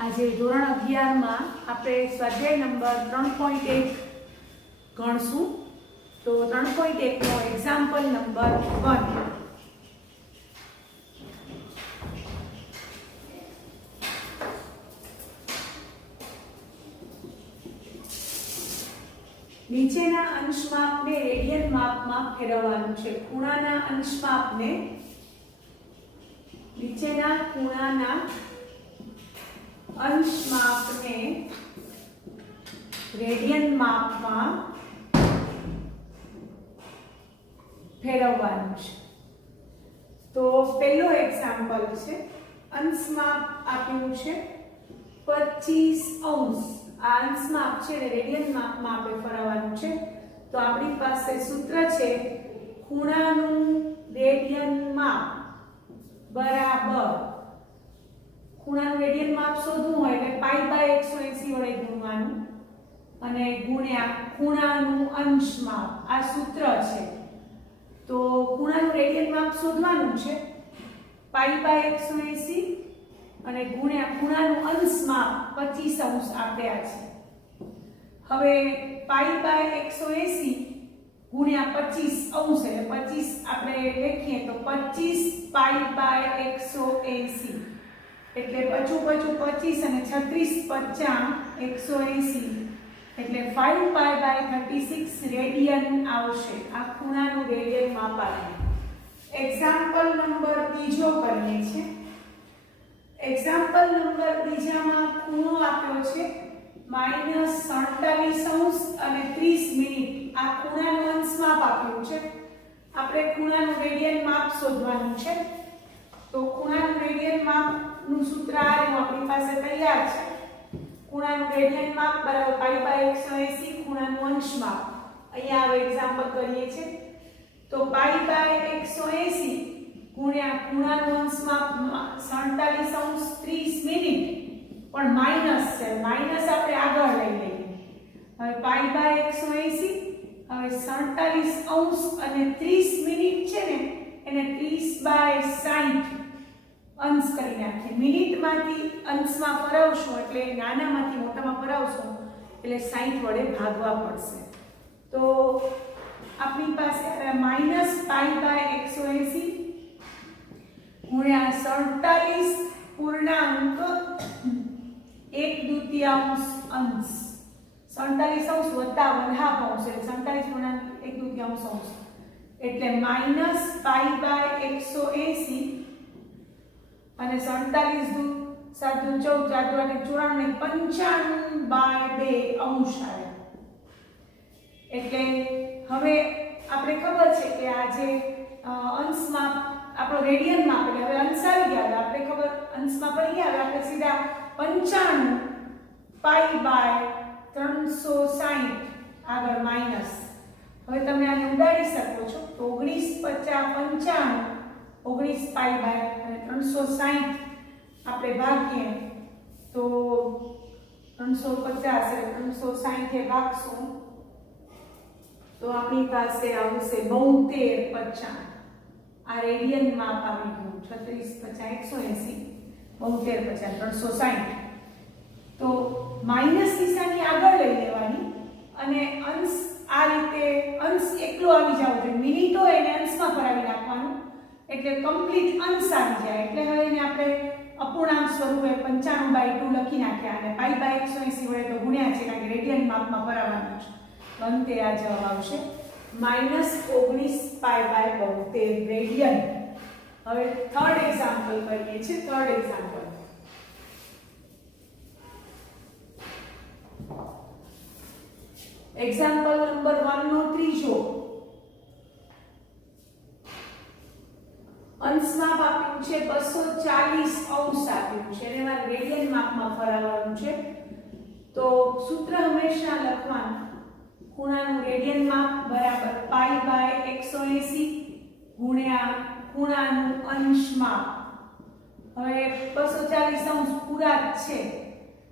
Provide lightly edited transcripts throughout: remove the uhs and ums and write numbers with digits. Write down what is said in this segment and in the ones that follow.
આજે ધોરણ 11 માં આપણે સ્વાધ્યાય નંબર 3.1 ગણશું. તો 3.1 નો એક્ઝામ્પલ નંબર 1. નીચેના અંશ માપને રેડિયન માપમાં ફેરવવાનું છે. ખૂણાના અંશ માપને નીચેના ખૂણાના અંશ માપને રેડિયન માપમાં ફેરવવાનું છે. તો પહેલો એક્ઝામ્પલ છે, અંશ માપ આપ્યું છે 25 અંશ. આ અંશ માપ છે ને રેડિયન માપમાં આપણે ફેરવવાનું છે. તો આપણી પાસે સૂત્ર છે ખૂણાનું રેડિયન માપ બરાબર ખૂણાનું રેડિયન માપ શોધવું હોય એટલે π/180 વડે ગુણવાનું અને ગુણ્યા ખૂણાનું અંશ માપ. આ સૂત્ર છે. તો ખૂણાનું રેડિયન માપ શોધવાનું છે π/180 અને ગુણ્યા ખૂણાનું અંશ માપ 25 અંશ આપ્યા છે. હવે π/180 ગુણ્યા 25 અંશ એટલે 25 આપણે લખીએ તો 25 π/180 એટલે 25 અને 36 50 180 એટલે 5π/36 રેડિયન આવશે. આ ખૂણાનું રેડિયન માપ આવે. એક્ઝામ્પલ નંબર બીજો કરીએ છે. એક્ઝામ્પલ નંબર બીજામાં ખૂણો આપ્યો છે -47 અંશ અને 30 મિનિટ. આ ખૂણાનું અંશ માપ આપ્યું છે. આપણે ખૂણાનું રેડિયન માપ શોધવાનું છે. તો ખૂણાનું રેડિયન માપ નું સૂત્ર આ આપણી પાસે તૈયાર છે. ખૂણાનું રેડિયન માપ બરાબર π/180 ખૂણાનું અંશ માપ. અહીંયા હવે એક્ઝામ્પલ કરીએ છે. તો π/180 ગુણ્યા ખૂણાનું અંશ માપ 47 અંશ 30 મિનિટ પણ માઈનસ છે. માઈનસ આપણે આગળ લઈ લઈએ. હવે π/180 હવે 47 અંશ અને 30 મિનિટ છે ને એને 30/60 અંશ કરી નાખીએ. મિનિટમાંથી અંશમાં ફેરવશું એટલે નાનામાંથી મોટામાં ફેરવશું એટલે 60 વડે ભાગવા પડશે. તો આપણી પાસે -π/180 ગુણ્યા 47 પૂર્ણાંક 1/2 અંશ. 47 અંશ વત્તા 1/2 અંશ એટલે 47 પૂર્ણાંક 1/2 અંશ એટલે -π/180 અને 47 7 14 4 95/2 અંશ આવે. એટલે હવે આપણે ખબર છે કે આ જે અંશ માપ આપણો રેડિયન માપ એટલે હવે અંશ આવી ગયા. આપણે ખબર અંશમાં પડી ગયા. હવે આપણે સીધા 95/360 આગળ માઈનસ. હવે તમે આને ઉડાડી શકો છો. તો 19 × 95 19 π/360 આપણે ભાગીએ તો 350 એટલે 360 એ ભાગશું તો આપણી પાસે આવશે 72/50. આ રેડિયન માપ આવી ગયું. 36 50 180 72/50 360. તો માઈનસ નિશાની આગળ લઈ લેવાની અને અંશ આ રીતે અંશ એકલો આવી જાવ જોઈએ. મિનિટો એને અંશમાં ફરાવી નાખવાનું એટલે કમ્પ્લીટ અંશ આવી જાય. એટલે હવે એને આપણે અપૂર્ણાંક સ્વરૂપે 95/2 લખી નાખ્યા અને π/180 વડે તો ગુણ્યા છે કારણ કે રેડિયન માપમાં ફરાવવાનું છે. તો અંતે આ જવાબ આવશે -19π/72 રેડિયન. હવે થર્ડ એક્ઝામ્પલ કરીએ છીએ. થર્ડ એક્ઝામ્પલ એક્ઝામ્પલ નંબર 1 નો ત્રીજો. અંશ માપ આપ્યું છે 240 અંશ આપ્યું છે અને એમાં રેડિયન માપમાં ફેરવવાનું છે. તો સૂત્ર હંમેશા લખવાનું ખૂણાનું રેડિયન માપ બરાબર π/180 ગુણ્યા ખૂણાનું અંશ માપ. હવે 240 અંશ પૂરા જ છે.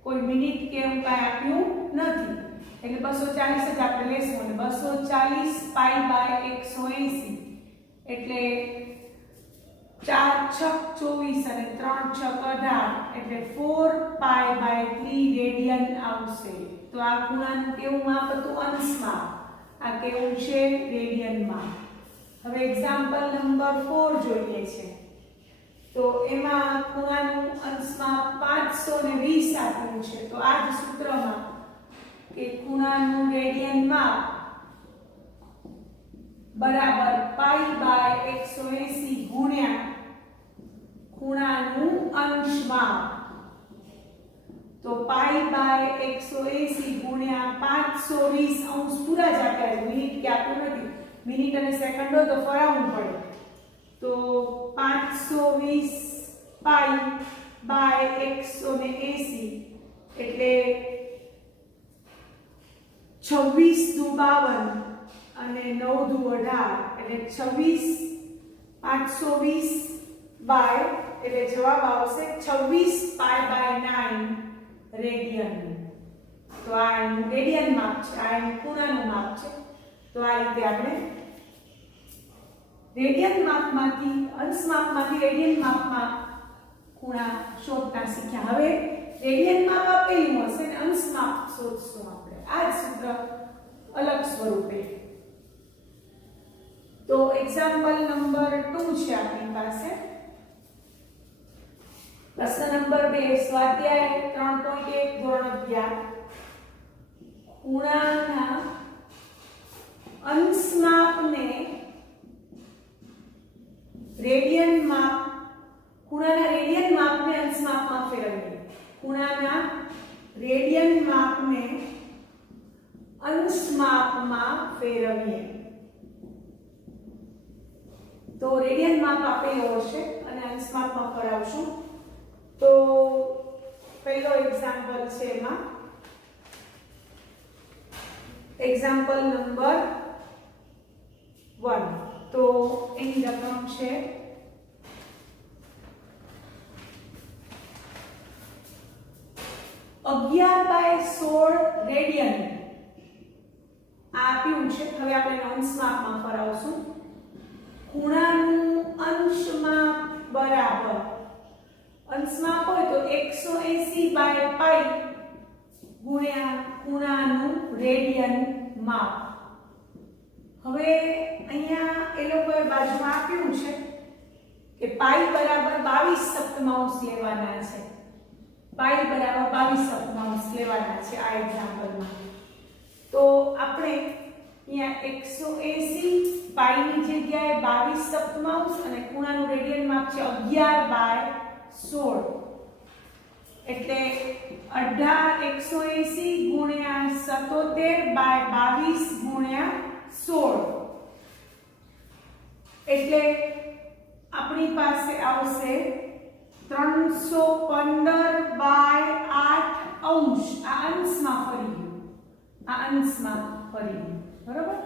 કોઈ મિનિટ કે એવું કાંઈ આપ્યું નથી એટલે 240 જ આપણે લેશું અને 240 π/180 એટલે 4 4 છક 24 અને 3 છક 18 એટલે 4π/3 રેડિયન આવશે. તો આ ખૂણાનું કેવું માપ હતું? અંશ માપ. આ કેવું છે? રેડિયન માપ. હવે એક્ઝામ્પલ નંબર 4 જોઈએ છે. તો એમાં ખૂણાનું અંશ માપ 520 આપ્યું છે. તો આ જ સૂત્રમાં કે ખૂણાનું રેડિયન માપ બરાબર π/180 ગુણ્યા ખૂણાનું અંશ માપ. તો π/180 ગુણ્યા 520 અંશ પૂરા જ આપ્યા છે, મિનિટ કે આપ્યું નથી. મિનિટ અને સેકન્ડ હોય તો ફરાવવું પડે. તો 520 π/180 એટલે 26 દુ 52 અને 9 દુ 18 એટલે 26 520 બાય એટલે જવાબ આવશે 26π/9 રેડિયન. તો આ એનું રેડિયન માપ છે, આ એનું ખૂણાનું માપ છે. તો આ રીતે આપણે રેડિયન માપમાંથી અંશ માપમાંથી રેડિયન માપમાં ખૂણા શોધતા શીખ્યા. હવે રેડિયન માપ આપેલું હશે ને અંશ માપ શોધશું આપણે. આ જ સૂત્ર અલગ સ્વરૂપે. તો એક્ઝામ્પલ નંબર 2 છે આપણી પાસે. પ્રશ્ન નંબર 2 સ્વાધ્યાય 3.1 ધોરણ 11 ખૂણાના અંશ માપને રેડિયન માપ ખૂણાના રેડિયન માપને અંશ માપમાં ફેરવીએ. ખૂણાના રેડિયન માપને અંશ માપમાં ફેરવીએ. તો રેડિયન માપ આપેલો હશે અને અંશ માપમાં ફેરવશું. તો પહેલો એક્ઝામ્પલ છે એમાં એક્ઝામ્પલ નંબર 1. તો એની રકમ છે 11/16 રેડિયન આપ્યું છે. હવે આપણે અંશ માપમાં ફરાવશું. ખૂણાનું અંશ માપ બરાબર અંશ માપ હોય તો 180/π ગુણ્યા ખૂણાનું રેડિયન માપ. હવે અહીંયા એ લોકોએ બાજુમાં આપ્યું છે કે પાઈ બરાબર 22 સપ્તમાંશ લેવાના છે. પાઈ બરાબર 22 સપ્તમાંશ લેવાના છે આ એક્ઝામ્પલમાં. તો આપણે અહીંયા 180 પાઈની જગ્યાએ 22 સપ્તમાંશ અને ખૂણાનું રેડિયન માપ છે 11/16 એટલે 180 ગુણ્યા 77/22 ગુણ્યા 16 એટલે આપણી પાસે આવશે 315/8 અંશ. આ અંશમાં ફરી ગયું, આ અંશમાં ફરી ગયું. બરાબર.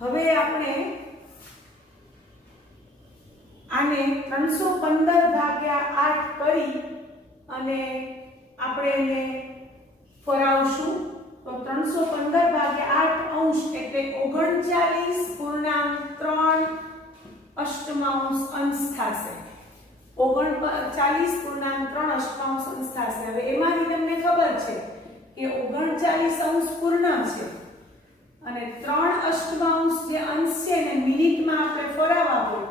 હવે આપણે આને 315/8 કરી અને આપણે એને ફરાવશું. તો 315/8 અંશ એટલે 39.3 અષ્ટમાંશ અંશ થશે. 39.3 અષ્ટમાંશ અંશ થશે. હવે એમાંથી તમને ખબર છે કે 39 અંશ પૂર્ણ છે અને 3 અષ્ટમાંશ જે અંશ છે ને મિનિટમાં આપણે ફરાવવા હોય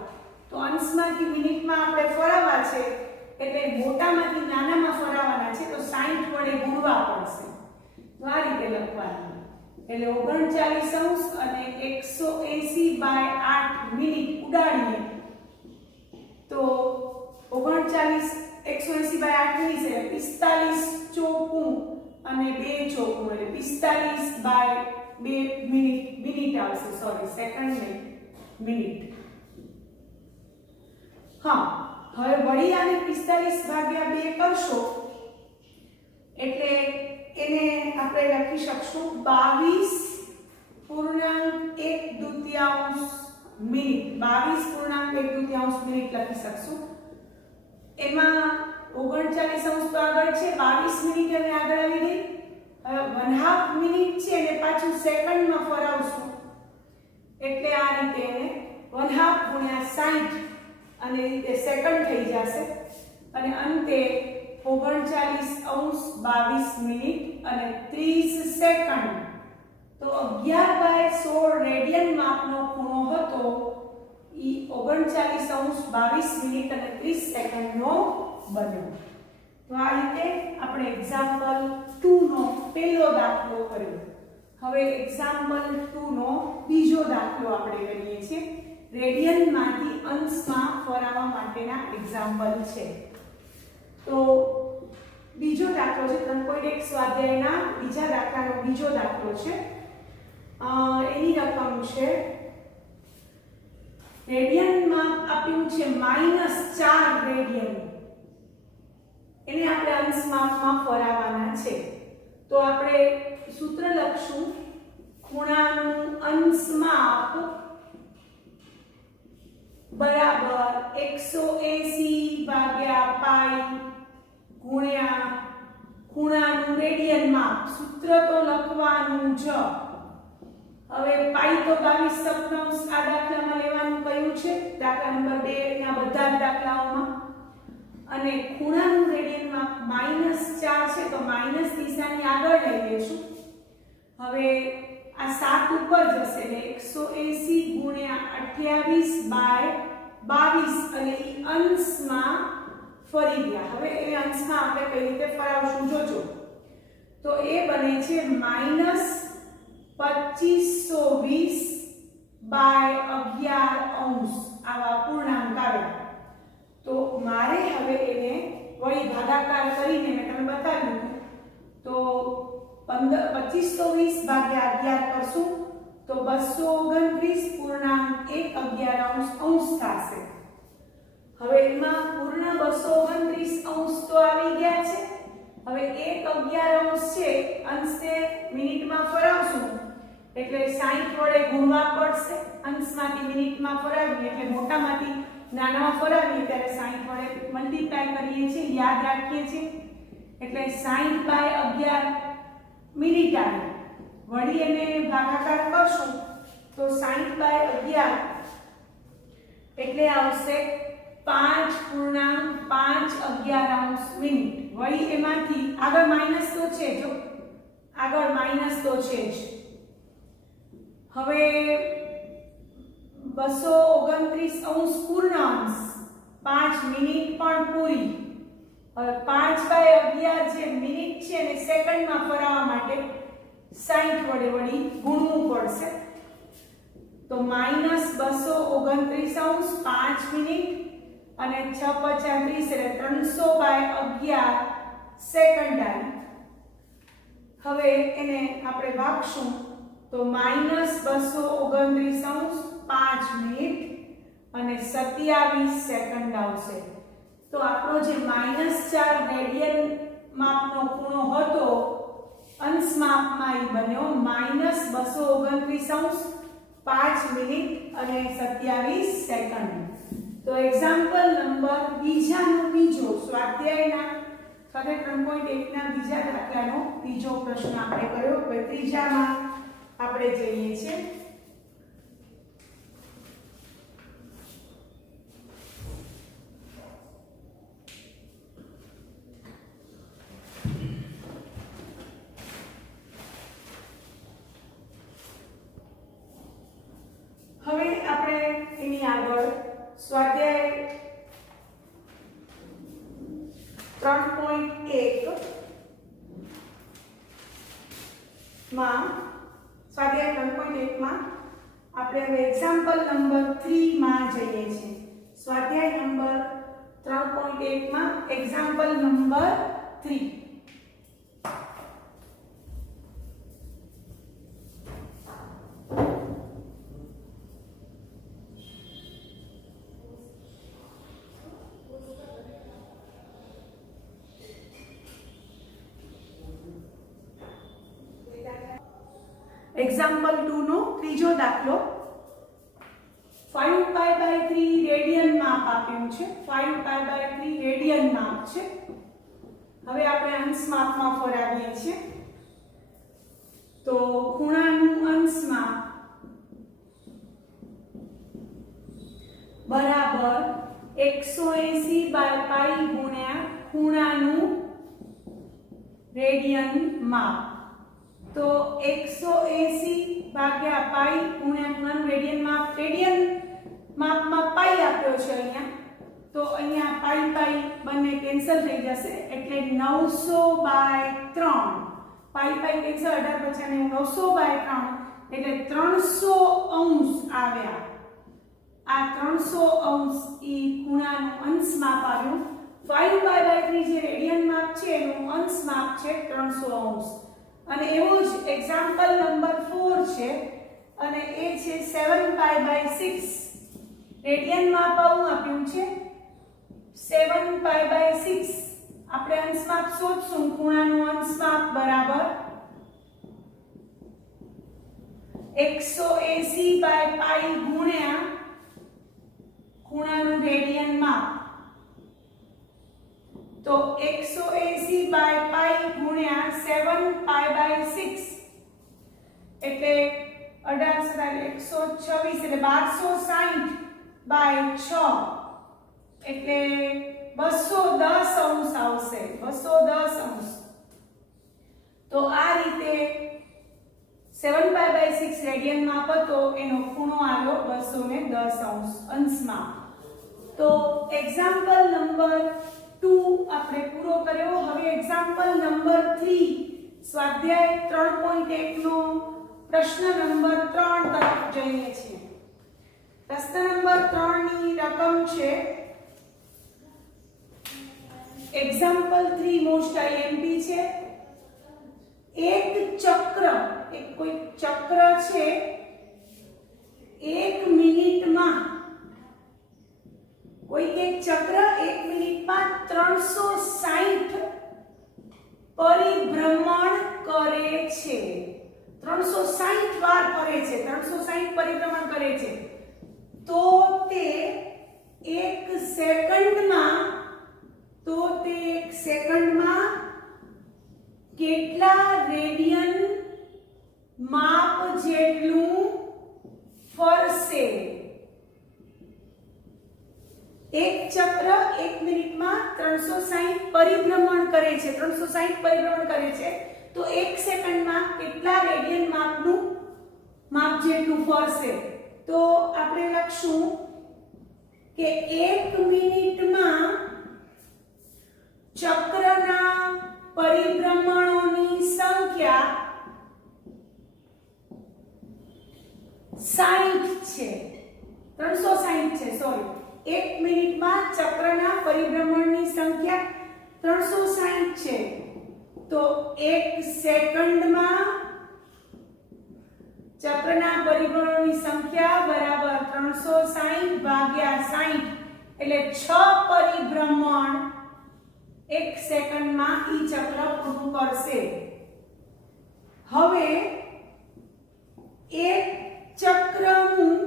તો અંશમાંથી મિનિટમાં આપણે ફરાવવા છે એટલે મોટામાંથી નાનામાં ફરાવવાના છે. તો 60 વડે ગુણવા પડશે. તો આ રીતે લખવાનું. એટલે 39 અંશ અને 180/8 મિનિટ ઉડાડીએ તો 39 180/8 મિનિટ છે 45 ચોકું અને 2 ચોકું એટલે 45/2 મિનિટ આવશે. સોરી સેકન્ડ નહીં મિનિટ. હા, હવે વળી આને 45/2 કરશો એટલે એને આપણે લખી શકશું 22.1/2 મિનિટ. 22.1/2 મિનિટ લખી શકશું. એમાં 39 અંશ તો આગળ છે, 22 મિનિટ અને આગળ આવી ગઈ. હવે 1/2 મિનિટ છે અને પાછું સેકન્ડમાં ફરાવશું એટલે આ રીતે એને 1/2 ગુણ્યા 60 અને રીતે સેકન્ડ થઈ જશે અને અંતે 39°22' અને 30 સેકન્ડ. તો 11/16 રેડિયન માપનો ખૂણો હતો ઈ 39°22' અને 30 સેકન્ડનો બન્યો. તો આ રીતે આપણે એક્ઝામ્પલ 2 નો પહેલો દાખલો કર્યો. હવે એક્ઝામ્પલ 2 નો બીજો દાખલો આપણે કરીએ છીએ. રેડિયનમાંથી અંશમાં ફરાવવા માટેના એક્ઝામ્પલ છે. તો બીજો દાખલો છે 3.1 સ્વાધ્યાયના બીજા દાખલાનો બીજો દાખલો છે. એની રકમ છે રેડિયનમાં આપ્યું છે -4 રેડિયન. એને આપણે અંશ માપમાં ફરાવવાના છે. તો આપણે સૂત્ર લખશું ખૂણાનું અંશ માપ બરાબર 180/π ગુણ્યા ખૂણાનું રેડિયન માપ. સૂત્ર તો લખવાનું જ. હવે પાઈ તો 22 આ દાખલામાં લેવાનું કયું છે, દાખલા નંબર 2 ના બધા જ દાખલાઓમાં. અને ખૂણાનું રેડિયન માપ -4 છે, તો માઈનસ નિશાની આગળ લઈ લેશું. હવે આ 7 ઉપર જશે એટલે 180 ગુણ્યા 28/22 અને ઈ અંશમાં ફરી ગયા. હવે એ અંશમાં આપણે કઈ રીતે ફરાવશું જોજો. તો એ બને છે -2520/11 આવા પૂર્ણાંક આવ્યા. તો મારે હવે એને વળી ભાગાકાર કરીને મેં તમને બતાવ્યું તો 2520/11 કરશું તો 229.111 થશે. હવે એમાં પૂર્ણ 229 તો આવી ગયા છે. હવે 111 છે, અંશને મિનિટમાં ફરાવશું એટલે 60 વડે ગુણવા પડશે. અંશમાંથી મિનિટમાં ફરાવીએ એટલે મોટામાંથી નાનામાં ફરાવીએ ત્યારે 60 વડે મલ્ટીપ્લાય કરીએ છીએ, યાદ રાખીએ છીએ. એટલે 60/11 મિનિટ આવે. વળી એને ભાગાકાર કરશું તો 60/11 એટલે આવશે 5.511 મિનિટ. વળી એમાંથી આગળ માઈનસ તો છે, જો આગળ માઈનસ તો છે જ. હવે 229 પૂર્ણ અંશ, 5 મિનિટ પણ પૂરી. હવે 5/11 જે મિનિટ છે ને સેકન્ડમાં ફરાવવા માટે 60 વડે વળી ગુણવું પડશે. તો -229 5 મિનિટ અને 6×5 = 300/11 સેકન્ડ આવી. હવે એને આપણે ભાગશું તો -229 5 મિનિટ અને 27 સેકન્ડ આવશે. તો આપણો જે -4 રેડિયન માપનો ખૂણો હતો અંશ માપમાં ઈ બન્યો -229 5 મિનિટ અને 27 સેકન્ડ. તો એક્ઝામ્પલ નંબર બીજો સ્વાધ્યાયના 3.1 ના બીજા દાખલાનો બીજો પ્રશ્ન આપણે કર્યો. હવે ત્રીજામાં આપણે જઈએ છીએ. હવે આપણે એની આગળ સ્વાધ્યાય 3.1 માં આપણે હવે એક્ઝામ્પલ નંબર 3 માં જઈએ છીએ. સ્વાધ્યાય નંબર 3.1 માં એક્ઝામ્પલ નંબર 3. એક્ઝામ્પલ 2 નો ત્રીજો દાખલો 5π/3 રેડિયન માપ આપ્યું છે. 5π/3 રેડિયન માપ છે. હવે આપણે અંશ માપમાં ફરાવીએ છીએ. તો ખૂણાનું અંશ માપ બરાબર 180 બાય પાઈ ગુણ્યા ખૂણાનું રેડિયન માપ. તો 180 ભાગ્યા પાઈ ગુણ્યા ખૂણાનું રેડિયન માપ. રેડિયન માપમાં પાઈ આપ્યો છે અહીંયા, તો અહીંયા પાઈ પાઈ બંને કેન્સલ થઈ જશે એટલે 900 બાય 3. પાઈ પાઈ કેન્સલ 18 પછી 900 બાય 3 એટલે 300 અંશ આવ્યા. આ 300 અંશ ઈ ખૂણાનું અંશ માપ આવ્યું. 5 બાય 3 જે રેડિયન માપ છે એનું અંશ માપ છે 300 અંશ. અને એવું જ એક્ઝામ્પલ નંબર 4 છે અને એ છે 7 બાય 6. રેડિયન માપ આપ્યું છે 7 બાય 6. આપણે અંશ માપ શોધશું. ખૂણાનું અંશ માપ બરાબર 180 બાય પાઈ ગુણ્યા ખૂણાનું રેડિયન માપ. તો 180 બાય પાઈ ગુણ્યા 7 પાઈ બાય 6 એટલે 126 એટલે 1260 બાય 6 એટલે 210 અંશ આવશે. 210 અંશ. તો આ રીતે 7 પાઈ બાય 6 રેડિયન માપ હતો, એનો ખૂણો આવ્યો 210 અંશ અંશમાં. તો એક્ઝામ્પલ નંબર 2 આપણે પૂરો કર્યો. હવે એક્ઝામ્પલ નંબર 3 સ્વાધ્યાય 3.1 નો પ્રશ્ન નંબર 3 તરફ જઈએ છીએ. પ્રશ્ન નંબર 3 ની રકમ છે એક્ઝામ્પલ 3 મોસ્ટ આઈએમપી છે. એક ચક્ર, એક કોઈ ચક્ર છે 1 મિનિટમાં, કોઈ એક ચક્ર 1 મિનિટમાં 360 પરિભ્રમણ કરે છે. 360 વાર ફરે છે, 360 પરિભ્રમણ કરે છે. તો તે 1 સેકન્ડમાં કેટલા રેડિયન માપ જેટલું ફરશે? એક ચક્ર 1 મિનિટમાં 360 પરિભ્રમણ કરે છે, 360 પરિભ્રમણ કરે છે. તો 1 સેકન્ડમાં કેટલા રેડિયન માપનું માપ જેટલું ફરશે? તો આપણે લખશું કે 1 મિનિટમાં ચક્રના પરિભ્રમણોની સંખ્યા 60 છે. 360 છે, સોરી. 1 મિનિટમાં ચક્રના પરિભ્રમણની સંખ્યા 360 છે. તો 1 સેકન્ડમાં ચક્રના પરિભ્રમણોની સંખ્યા બરાબર 360 ભાગ્યા 60 એટલે 6 પરિભ્રમણ 1 સેકન્ડમાં ઈ ચક્ર પૂરું કરશે. હવે એક ચક્રનું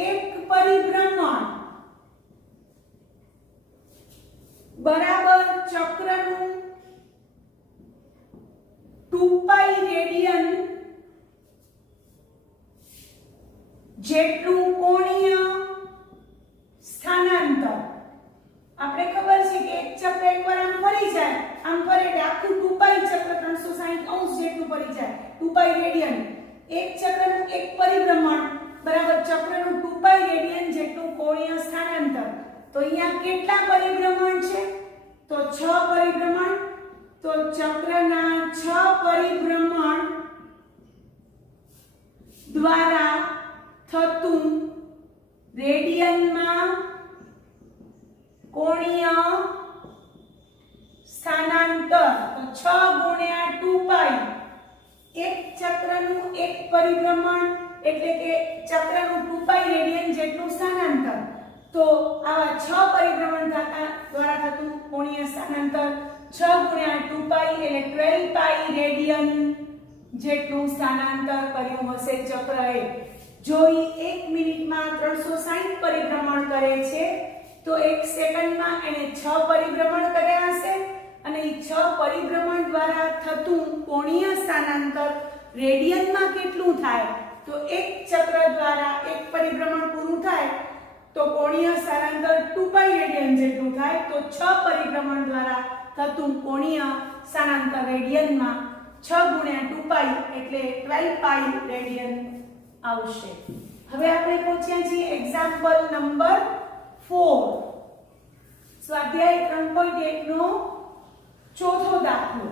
એક પરિભ્રમણ બરાબર ચક્રનું 2π રેડિયન જેટલું કોણીય સ્થાનાંતર. આપણે ખબર છે કે એક ચક્ર એકવાર આમ ફરી જાય, આમ ફરે એટલે આખું 2π ચક્ર 360 અંશ જેટલું ફરી જાય, 2π રેડિયન. એક ચક્રનું એક પરિભ્રમણ બરાબર ચક્રનું 2π રેડિયન જેટલું કોણીય સ્થાનાંતર. તો અહીંયા કેટલા પરિભ્રમણ છે? તો 6 પરિભ્રમણ. તો ચક્રના 6 પરિભ્રમણ દ્વારા થતું રેડિયનમાં કોણીય સ્થાનાંતર. તો 6 ગુણ્યા 2π. એક ચક્રનું એક પરિભ્રમણ એટલે કે ચક્રનું 2π રેડિયન જેટલું સ્થાનાંતર. તો આવા 6 પરિભ્રમણ દ્વારા થતું કોણીય સ્થાનાંતર 6 ગુણ્યા 2π એટલે 12π રેડિયન જેટલું સ્થાનાંતર કર્યું હશે ચક્રએ. જો ઈ 1 મિનિટમાં 360 પરિભ્રમણ કરે છે તો 1 સેકન્ડમાં એને 6 પરિભ્રમણ કર્યા હશે અને ઈ 6 પરિભ્રમણ દ્વારા થતું કોણીય સ્થાનાંતર રેડિયનમાં કેટલું થાય? તો એક ચક્ર દ્વારા એક પરિભ્રમણ પૂરું થાય તો કોણીય સ્થાનાંતર 2π રેડિયન જેટલું થાય, તો 6 પરિભ્રમણ દ્વારા થતું કોણીય સ્થાનાંતર રેડિયનમાં 6 × 2π એટલે 12π રેડિયન આવશે. હવે આપણે પહોંચ્યા છીએ એક્ઝામ્પલ નંબર 4. સ્વાધ્યાય 3.1 નો ચોથો દાખલો.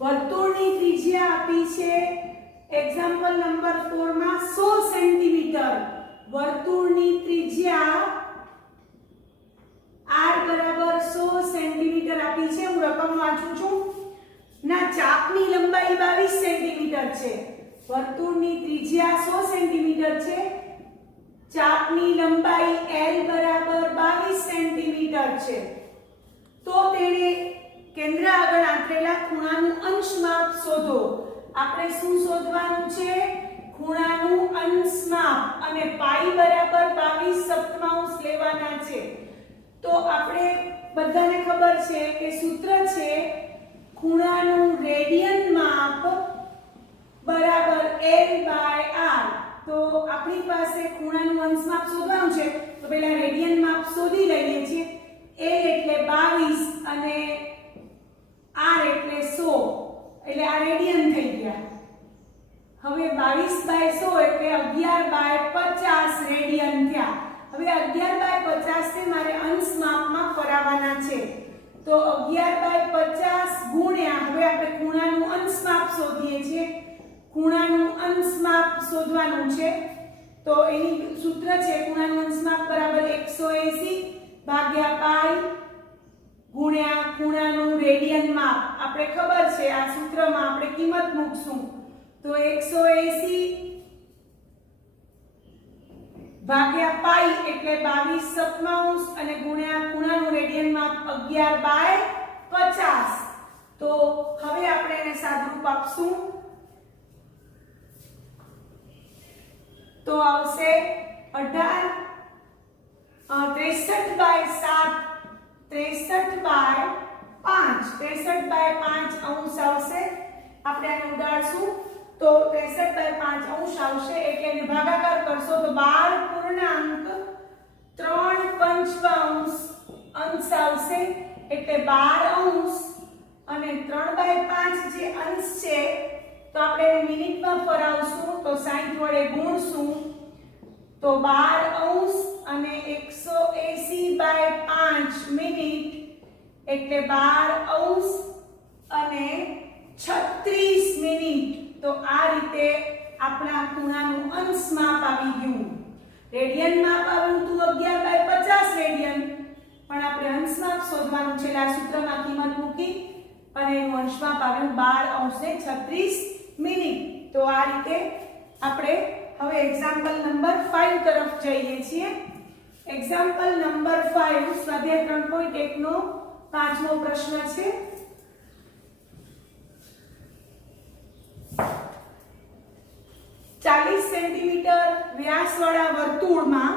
વર્તુળની ત્રિજ્યા આપી છે એક્ઝામ્પલ નંબર 4 માં 100 સેન્ટીમીટર. વર્તુળની ત્રિજ્યા r બરાબર 100 સેન્ટીમીટર આપી છે. હું રકમ વાંચું છું. ના ચાપની લંબાઈ 22 સેન્ટીમીટર છે. વર્તુળની ત્રિજ્યા 100 સેન્ટીમીટર છે. ચાપની લંબાઈ l બરાબર 22 સેન્ટીમીટર છે. તો તેને કેન્દ્ર આગળ આંતરેલા ખૂણાનું અંશ માપ શોધો. આપણે શું શોધવાનું છે? ખૂણાનું અંશ માપ, અને પાઈ બરાબર 22/7 લેવાના છે. તો આપણે બધાને ખબર છે કે સૂત્ર છે ખૂણાનું રેડિયન માપ બરાબર l/r. તો આપણી પાસે ખૂણાનું અંશ માપ શોધવાનું છે, તો પહેલા રેડિયન માપ શોધી લઈએ છીએ. l એટલે 22 અને r એટલે 100, એટલે આ રેડિયન થઈ ગયા. હવે 22/100 એટલે 11/50 રેડિયન થયા. હવે 11/50 ને મારે અંશ માપમાં ફરાવવાના છે. તો 11/50 ગુણ્યા, હવે આપણે ખૂણાનું અંશ માપ શોધીએ છીએ. ખૂણાનું અંશ માપ શોધવાનું છે, તો એની સૂત્ર છે ખૂણાનું અંશ માપ બરાબર 180 ભાગ્યા પાઈ ગુણ્યા ખૂણાનું રેડિયન માપ. આપણે ખબર છે આ સૂત્રમાં આપણે કિંમત મૂકશું, તો 180 ભાગ્યા પાઈ એટલે 22/7 અને ગુણ્યા ખૂણાનું રેડિયન માપ 11/50. તો હવે આપણે એને સાદુરૂપ આપશું, તો આવશે 63/7 63/5 અંશ આવશે. આપણે આને ઉડાડશું તો 63/5 આવશે. એટલે એને ભાગાકાર કરશો તો 12.3 અંશ આવશે. એટલે 12 અને 3/5 જે અંશ છે, તો આપણે એને મિનિટમાં ફરાવશું તો 60 વડે ગુણશું તો 12 અને 180/5 મિનિટ એટલે 12 અને 36 મિનિટ. તો આ રીતે આપણા ખૂણાનું અંશ માપ આવી ગયું. રેડિયન માપ આવ્યું હતું 11/50 રેડિયન, પણ આપણે અંશ માપ શોધવાનું છે. આ સૂત્રમાં કિંમત મૂકી અને એનું અંશ માપ આવ્યું 12 ને 36 મિનિટ. તો આ રીતે આપણે હવે એક્ઝામ્પલ નંબર 5 તરફ જઈએ છીએ. એક્ઝામ્પલ નંબર 5 સ્વાધ્યાય 3.1 નો 5મો પ્રશ્ન છે. સેન્ટીમીટર વ્યાસવાળા વર્તુળમાં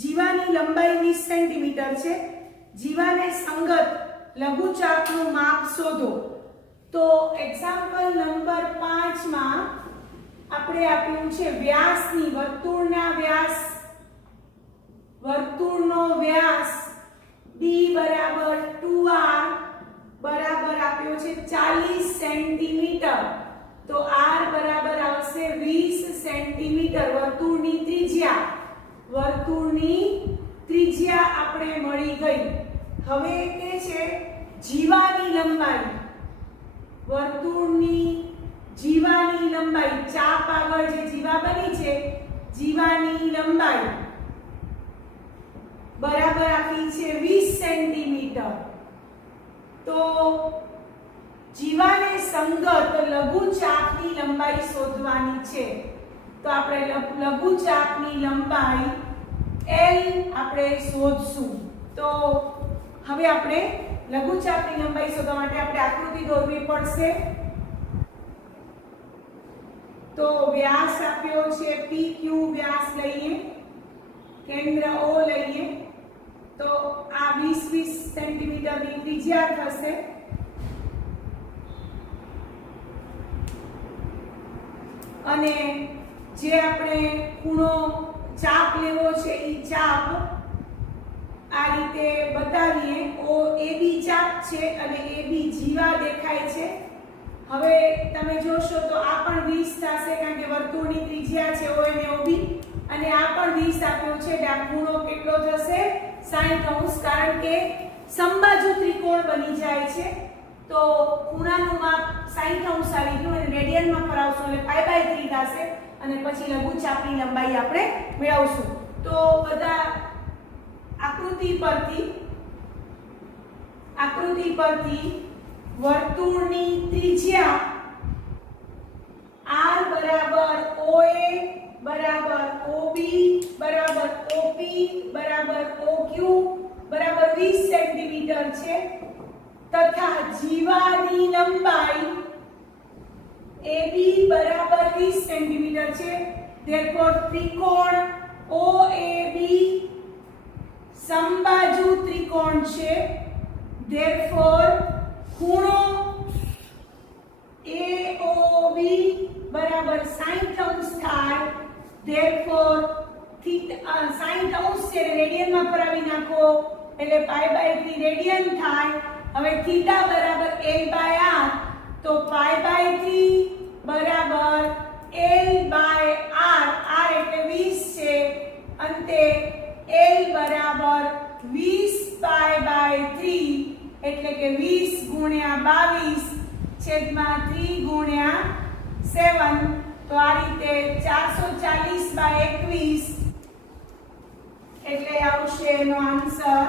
જીવાની લંબાઈ 20 સેન્ટીમીટર છે. જીવાને સંગત લઘુચાપનું માપ શોધો. તો એક્ઝામ્પલ નંબર 5 માં આપણે આપ્યું છે વ્યાસની વર્તુળનો વ્યાસ d બરાબર 2r બરાબર આપ્યો છે 40 સેન્ટીમીટર. તો r બરાબર આવશે 20 સેન્ટીમીટર. વર્તુળની ત્રિજ્યા આપણે મળી ગઈ. હવે કે છે જીવાની લંબાઈ, વર્તુળની જીવાની લંબાઈ, ચાપ આગળ જે જીવા બની છે જીવાની લંબાઈ બરાબર આપી છે 20 સેન્ટીમીટર. તો જીવાને સંગત લઘુચાપની લંબાઈ શોધવાની છે. તો આપણે લઘુચાપની લંબાઈ L આપણે શોધશું. તો હવે આપણે લઘુચાપની લંબાઈ શોધવા માટે આપણે આકૃતિ દોરવી પડશે. તો વ્યાસ આપ્યો છે PQ વ્યાસ લઈએ, કેન્દ્ર O લઈએ, તો આ 20 સેન્ટીમીટરની ત્રિજ્યા થશે. અને જે આપણે ખૂણો ચાપ લેવો છે એ ચાપ આ રીતે બતાવીએ AB ચાપ છે અને AB જીવા દેખાય છે. હવે તમે જોશો તો આ પણ 20 થશે કારણ કે વર્તુળની ત્રિજ્યા છે OA અને OB અને આ પણ 20 આપ્યો છે એટલે આ ખૂણો કેટલો થશે 60° કારણ કે સમબાજુ ત્રિકોણ બની જાય છે. તો ખૂણાનું માપ 60° આવી ગયું અને રેડિયનમાં ફરાવશું એટલે π/3 થશે અને પછી લઘુચાપની લંબાઈ આપણે મેળવશું. તો બધા આકૃતિ પરથી વર્તુળની ત્રિજ્યા r બરાબર OA બરાબર OB બરાબર OP બરાબર OQ બરાબર 20 સેન્ટીમીટર છે તથા જીવાની લંબાઈ AB બરાબર 20 સેન્ટીમીટર છે. therefore ત્રિકોણ OAB સમબાજુ ત્રિકોણ છે. therefore ખૂણો AOB બરાબર 60° થાય. therefore 60° છે રેડિયનમાં ફરાવી નાખો એટલે π/3 રેડિયન થાય. હવે થીટા બરાબર L/r તો π/3 બરાબર L/r r એટલે 20 છે અંતે L બરાબર 20π/3 એટલે કે 20 ગુણ્યા 22 છેદમાં 3 ગુણ્યા 7 તો આ રીતે 440/21 એટલે આવશે એનો આન્સર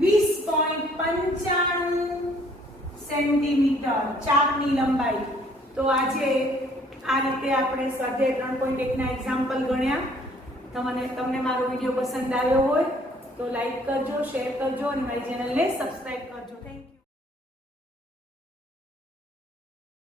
20.95 સેન્ટીમીટર ચાપની લંબાઈ. તો આજે આ રીતે આપણે સ્વાધ્યાય 3.1 ના એક્ઝામ્પલ ગણ્યા. તમને મારો વિડીયો પસંદ આવ્યો હોય તો લાઈક કરજો, શેર કરજો અને મારી ચેનલને સબસ્ક્રાઇબ કરજો.